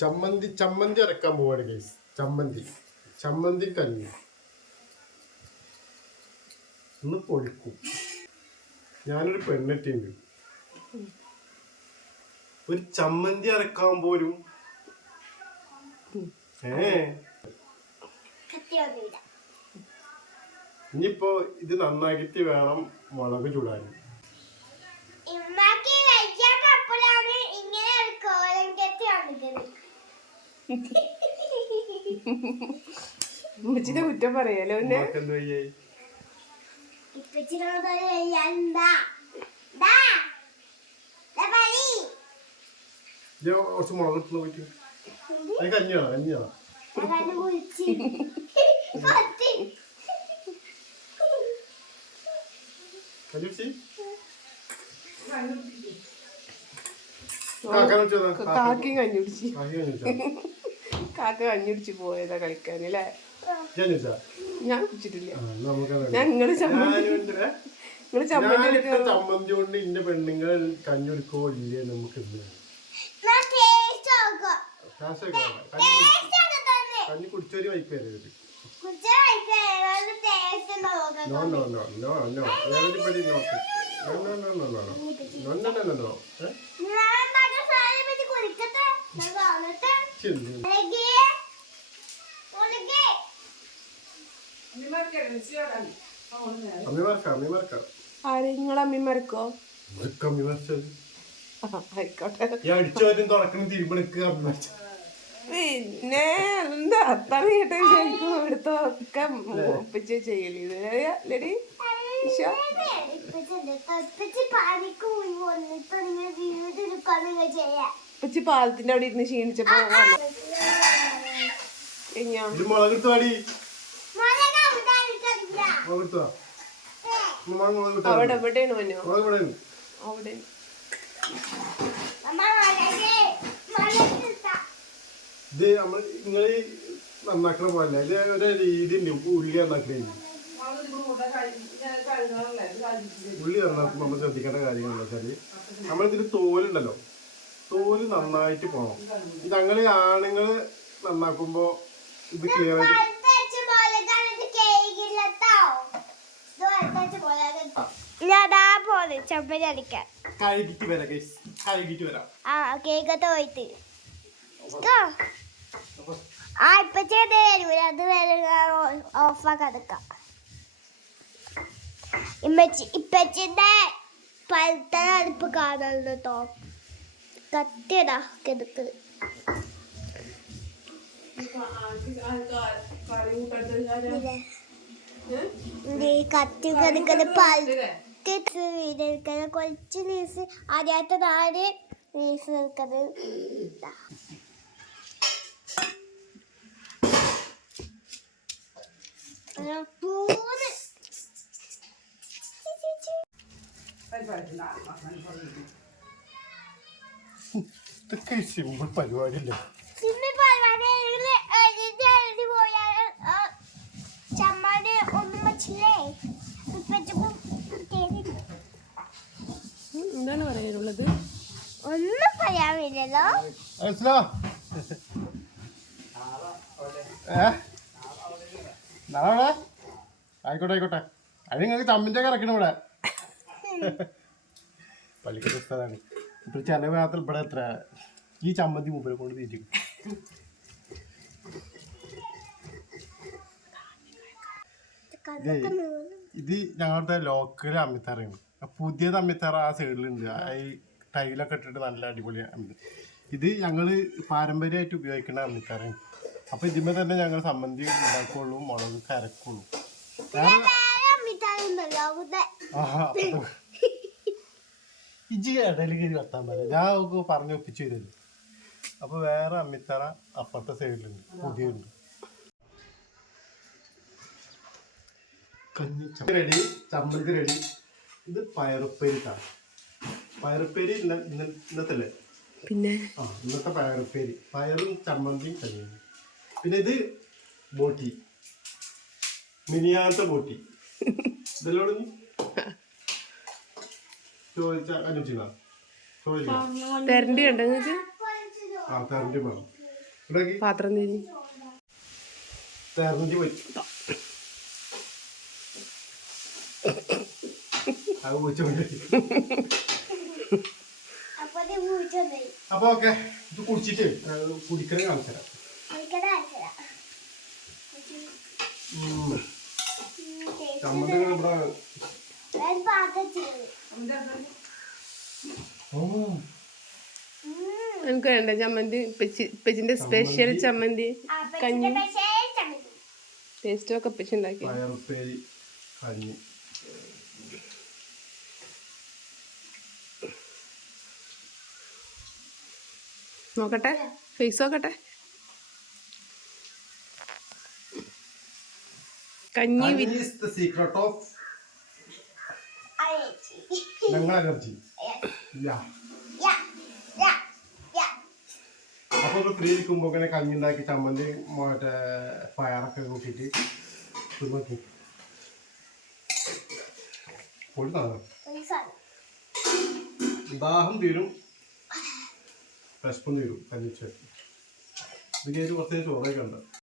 ചമ്മന്തി അരക്കാൻ പോവാണ് ഗൈസ്. ചമ്മന്തി കഞ്ഞി ഒന്ന് പൊളിക്കും. ഞാനൊരു പെണ്ണെറ്റിണ്ട്, ഒരു ചമ്മന്തി അരക്കാൻ പോലും ഇനിയിപ്പോ ഇത് നന്നാക്കിട്ട് വേണം മുളക് ചൂടാൻ. ഉമ്മച്ചിന്റെ കുറ്റം പറയാലോ. കുറച്ച് മുളക് ഇട്ട് നോക്കി. അത് കഞ്ഞിയാണോ? കാക്കി കഞ്ഞുടിച്ച് കാക്ക കഞ്ഞുടിച്ച് പോയതാ കളിക്കാനല്ലേ. ഞാൻ കുടിച്ചിട്ടില്ല. ഞങ്ങള് ചമ്മന്തി കൊണ്ട് ഇന്റെ പെണ്ണുങ്ങൾ കഞ്ഞുടിക്കോ ഇല്ലേ നമുക്ക് കഞ്ഞി കുടിച്ചൊരു വൈക്ക് വരരുത്. അമ്മിമാർക്കോ പിന്നെ എന്താ അത്ര കേട്ടോ എടുത്തൊക്കെ ഒപ്പിച്ച് ചെയ്യല് ലെടി. ഉപ്പച്ചി പാലത്തിന്റെ അവിടെ ഇരുന്ന് ക്ഷീണിച്ചപ്പോ അവിടെ എവിടെയാണ് വന്നോ? അവിടെ ഇത് നമ്മൾ നിങ്ങള് നന്നാക്കണ പോലെ ഇത് ഒരു രീതി ഉണ്ട്. ഉള്ളി നന്നാക്കണ ഉള്ളി നന്നാക്കുമ്പോൾ നമ്മൾ ശ്രദ്ധിക്കേണ്ട കാര്യങ്ങൾ എന്താ വെച്ചാല് നമ്മളിതിന് തോലുണ്ടല്ലോ, തോല് നന്നായിട്ട് പോണം. ഇത് അങ്ങനെ ആണുങ്ങള് നന്നാക്കുമ്പോ ഇത് ക്ലിയർ ആയിട്ട് കഴുകിട്ട് വരാം. ഇപ്പൊ ചെയ്തേ വരൂല, അത് വരെ ഓഫാക്കാതെക്കാം. ഇപ്പച്ചിന്റെ പഴുത്ത അടുപ്പ് കാണുന്നു കേട്ടോ. കത്തിയതാ കിടക്ക്. കത്തി കിടക്കുന്ന പഴുത്ത് വീടെടുക്കുന്ന കുറച്ച് നീസ് ആദ്യത്തെ 4 നീസ് നിൽക്കുന്നത്. ഇതൊക്കെ സിമ്പിൾ പരിപാടിയല്ലേ. ചമ്മടി ഒന്നും വച്ചില്ലേ. എന്താണ് പറയാനുള്ളത്? ഒന്നും പറയാനില്ലല്ലോ. ആയിക്കോട്ടെ. അത് നിങ്ങൾക്ക് ചമ്മിന്റെ കറക്കണം ഇവിടെ. പള്ളിക്കത്തെ സ്ഥലമാണ്. ഇപ്പൊ ചെലവ് മാത്രം ഇവിടെ എത്ര ഈ ചമ്മന്തി മുമ്പിൽ കൊണ്ട് തീറ്റിക്കും. ഇത് ഞങ്ങളുടെ ലോക്കൽ അമ്മിത്തറയാണ്. പുതിയത് അമ്മിത്തറ ആ സൈഡിലുണ്ട്. ഈ ടൈലൊക്കെ ഇട്ടിട്ട് നല്ല അടിപൊളി അമ്മി. ഇത് ഞങ്ങള് പാരമ്പര്യമായിട്ട് ഉപയോഗിക്കുന്ന അമ്മിത്തറയാണ്. അപ്പൊ ഇതിന്മേൽ തന്നെ ഞങ്ങൾ സമ്മന്തി ഉണ്ടാക്കുള്ളൂ, മുളക് കരക്കുള്ളൂ. ഇജി ഇടയിൽ കയറി വെത്താൻ പറയാം. ഞാൻ നമുക്ക് പറഞ്ഞ് ഒപ്പിച്ചു തരുന്നു. അപ്പൊ വേറെ അമ്മിത്തറ അപ്പുറത്തെ സൈഡിലുണ്ട്, പുതിയുണ്ട്. റെഡി, ചമ്മന്തി റെഡി. ഇത് പയറുപ്പേരി. പയറുപ്പേരി ഇന്നത്തെ പിന്നെ ഇന്നത്തെ പയറുപ്പേരി, പയറും ചമ്മന്തിയും കഞ്ഞിയും. പിന്നെ ഇത് ബോട്ടി, മിനിയാത്ത ബോട്ടി. ഇതെല്ലാം ചോദിച്ചാ അനുചിത തെരണ്ടി ഉണ്ടോ നിങ്ങൾക്ക്? തെരണ്ടി വേണം. ഇവിടേക്ക് പാത്രം തിരി തേർന്നിട്ട് പോയി അത് കുടിച്ചോണ്ട് അപ്പൊ ഇത് പൂച്ചൊന്നേ അപ്പൊ ഓക്കെ ഇത് കുടിച്ചിട്ട് കുടിക്കണേ കാണിച്ചുതരാം എനിക്കത് അയച്ചതാ ചമ്മന്തി ഇവിടെ പാത്രം ചെയ്തു എനിക്ക് വേണ്ട ചമ്മന്തി ഇപ്പച്ചിന്റെ സ്പെഷ്യൽ ചമ്മന്തി കഞ്ഞി ടേസ്റ്റും ഒക്കെ ഇപ്പച്ചി ഉണ്ടാക്കി പയറുപ്പേരി കഞ്ഞി നോക്കട്ടെ ഫേസ് നോക്കട്ടെ കഞ്ഞി സീക്രട്ട് ഓഫ് ഞങ്ങൾ എനർജി അപ്പൊ ഒരു ഫ്രീ ഇരിക്കുമ്പോ ഇങ്ങനെ കഞ്ഞി ഉണ്ടാക്കി ചമ്മന്തി മറ്റേ പയറൊക്കെ കൂട്ടിട്ട് നോക്കി കൊടുത്താണ് ദാഹം തീരും വിശപ്പും തീരും കഞ്ഞിച്ച് ഇതിൽ കുറച്ച് ചോറൊക്കെ ഉണ്ട്